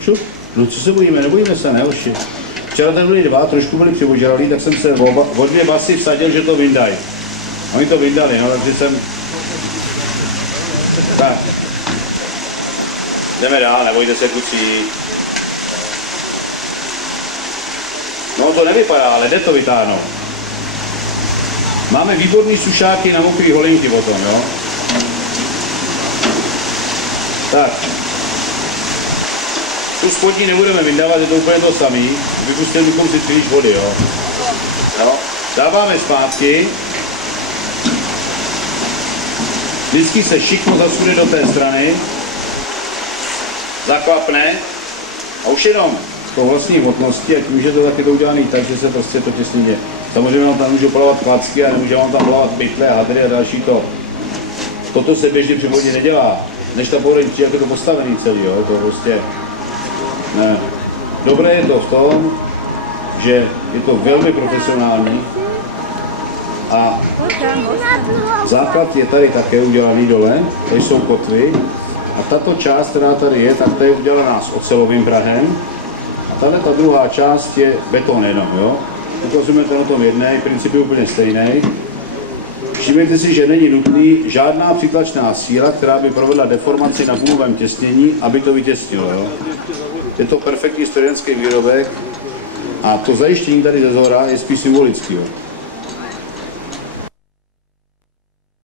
Šup. No co se bojíme, nebojíme se, ne, hoši. Včera tam byli dva, trošku byli přivoděralí, tak jsem se o dvě basy vsadil, že to vyndají. Oni to vyndali, no, takže jsem... Tak. Jdeme dál, nebojte se, kluci. No to nevypadá, ale jde to vytáhnout. Máme výborný sušáky na mokrý holinky potom, jo. Tak. Tu spodní nebudeme vyndávat, je to úplně to samý. Vypustili bychom si příliš vody, jo. Jo. Dáváme zpátky. Vždycky se šikmo zasune do té strany. Zaklapne. A už jenom to vlastní hmotnosti, a tím, že to taky to udělaný tak, že se prostě to těsně děje. Samozřejmě vám tam můžu plavat klacky a nemůže vám tam plavat pytle, hadry a další to. Toto se běžně při vodě nedělá. Než ta pohodeň, jak je to postavený celý, jo, to prostě ne. Dobré je to v tom, že je to velmi profesionální a základ je tady také udělaný dole, tady jsou kotvy a tato část, která tady je, tak ta je udělaná s ocelovým prahem a tahle ta druhá část je beton jenom, jo. Ukazujeme to na tom jedné, princip je úplně stejný. Všimněte si, že není nutný žádná přitlačná síla, která by provedla deformaci na gumovém těsnění, aby to vytěsnilo. Jo? Je to perfektní strojenský výrobek a to zajištění tady ze zhora je spíš symbolický. Jo?